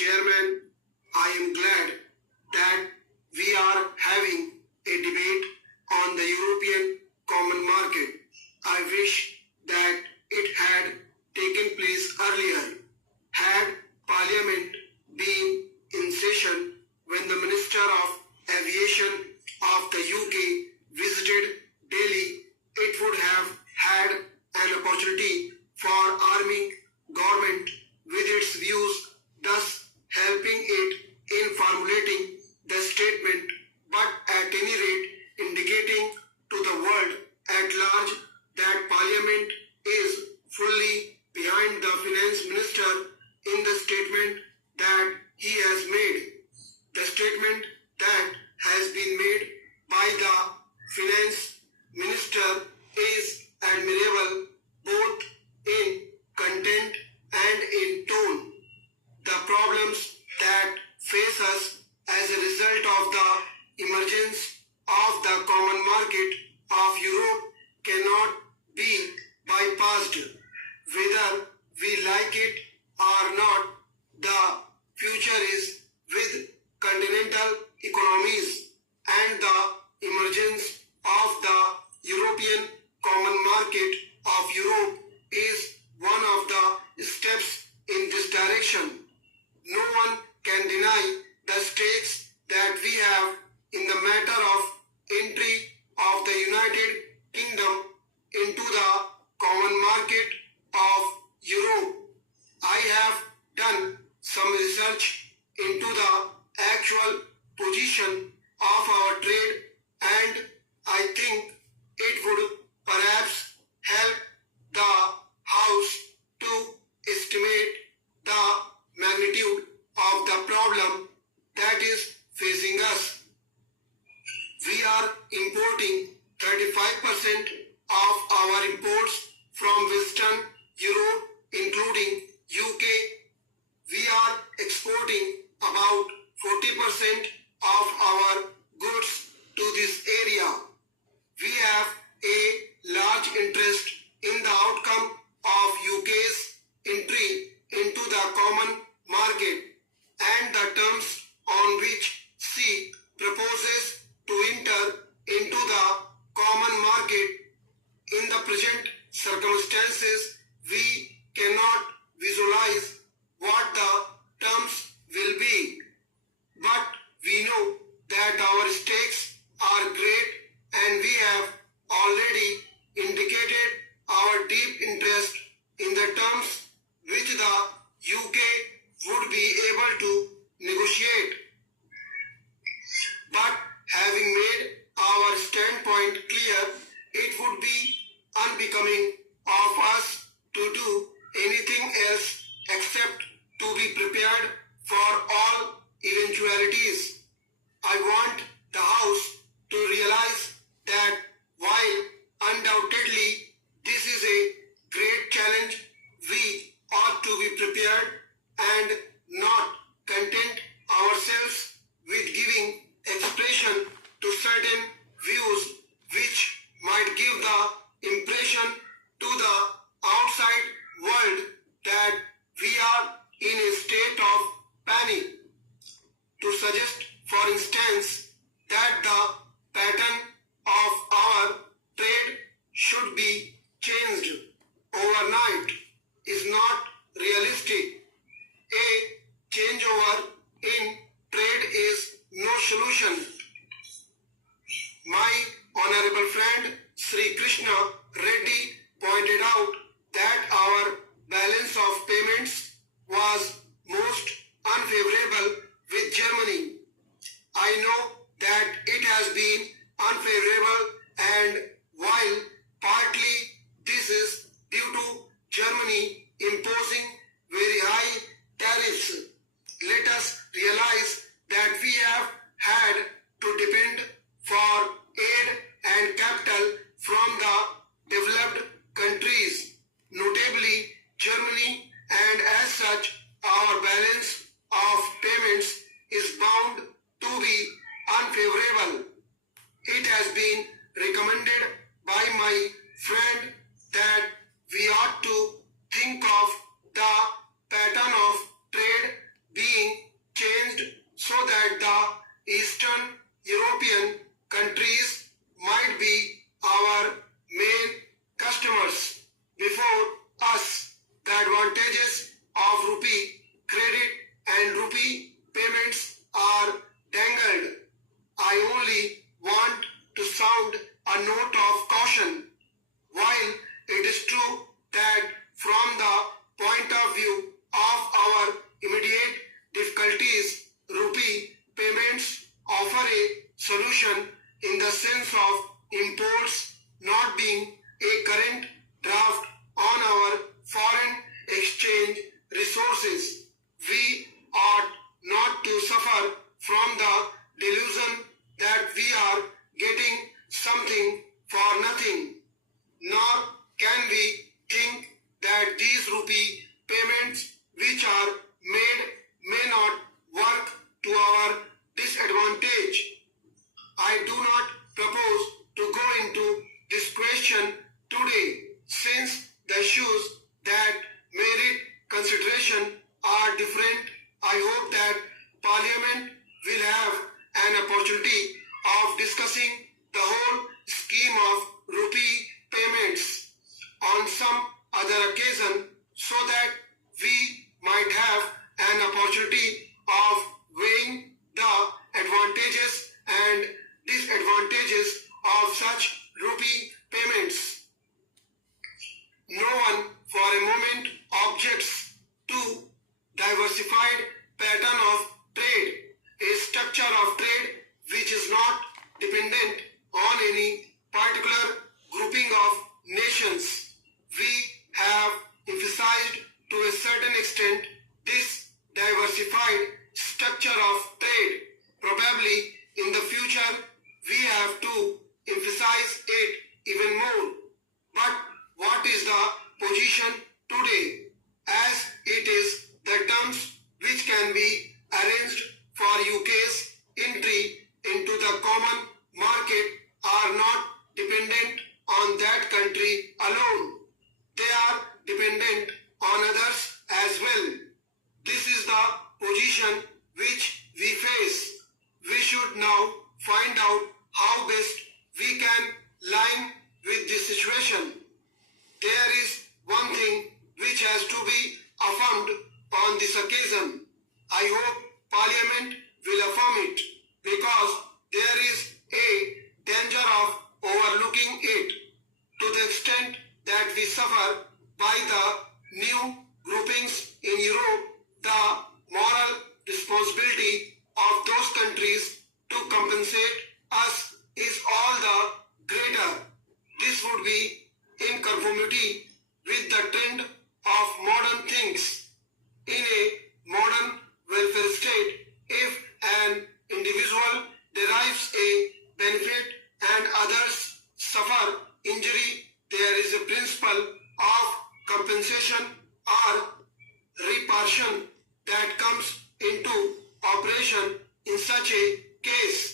Chairman, I am glad that we are having a debate on the European Common Market. I wish that it had taken place earlier. Had Parliament been in session when the Minister of Aviation of the UK visited Delhi, it would have had an opportunity for arming government with its views, thus helping it in formulating the statement, but at any rate indicating to the world at large that Parliament is fully behind the Finance Minister in the statement that he has made. The statement that has been made by the Finance Minister is admirable both in content and in tone. The problems that face us as a result of the emergence of the common market of Europe cannot be bypassed. Whether we like it or not, the future is with continental economies, and the emergence of the European Common Market of Europe is one of the steps in this direction. No one can deny the stakes that we have in the matter of entry of the United Kingdom into the common market of Europe. I have done some research into the actual position of our trade, and I think it would perhaps help the House to estimate the magnitude of the problem that is facing us. We are importing 35% of our imports from Western Europe, including UK. We are exporting about 40% of our goods to this area. We have a large interest in the outcome of UK's entry into the common market and the terms on which she proposes to enter into the common market. In the present circumstances, we cannot visualize what the terms will be, but we know that our stakes are great, and we have already indicated our deep interest in the terms which the UK would be able to negotiate. But having made our standpoint clear, it would be unbecoming of us to do anything else except to be prepared for all eventualities. I want the House to realize that while undoubtedly this is a great challenge, we ought to be prepared and not content ourselves with giving expression to certain views which might give the impression to the outside world that we are in a state of panic. To suggest, for instance, that the pattern of our trade should be changed overnight is not realistic. A changeover in trade is no solution. My honorable friend Sri Krishna Reddy pointed out that our balance of payments was most unfavorable with Germany. I know that it has been unfavorable, and while partly this is due to Germany imposing very high tariffs, let us realize that we have had to depend for aid and capital from the developed countries, notably Germany, and as such our balance of payments is bound to be unfavorable. It has been recommended by my friend that we ought to think of the pattern of trade being advantages of rupee credit and rupee payments are dangled. I only want to sound a note of caution. While it is true that from the point of view of our immediate difficulties, rupee payments offer a solution in the sense of imports not being a current draft on our foreign exchange resources. We ought not to suffer from the delusion that we are getting something for nothing, nor can we think that these rupee payments which are made may not work to our disadvantage. I do not propose to go into this question today, since the issues that merit consideration are different. I hope that Parliament will have an opportunity of discussing the whole scheme of rupee payments on some other occasion, so that we might have an opportunity of weighing the advantages and disadvantages of such rupee payments. No one for a moment objects to diversified pattern of trade, a structure of trade which is not dependent on any particular grouping of nations. We have emphasized to a certain extent this diversified structure of trade. Probably in the future we have to emphasize it even more. But what is the position today? As it is, the terms which can be arranged for UK's entry into the common market are not dependent on that country alone. They are dependent on others as well. This is the position which we face. We should now find out how best we can line with this situation. There is one thing which has to be affirmed on this occasion. I hope Parliament will affirm it, because there is a danger of overlooking it, to the extent that we suffer by the new groupings in Europe. The moral responsibility of those countries to compensate us is all the greater. This would be in conformity with the trend of modern things. In a modern welfare state, if an individual derives a benefit and others suffer injury, there is a principle of compensation or repartition that comes into operation in such a case.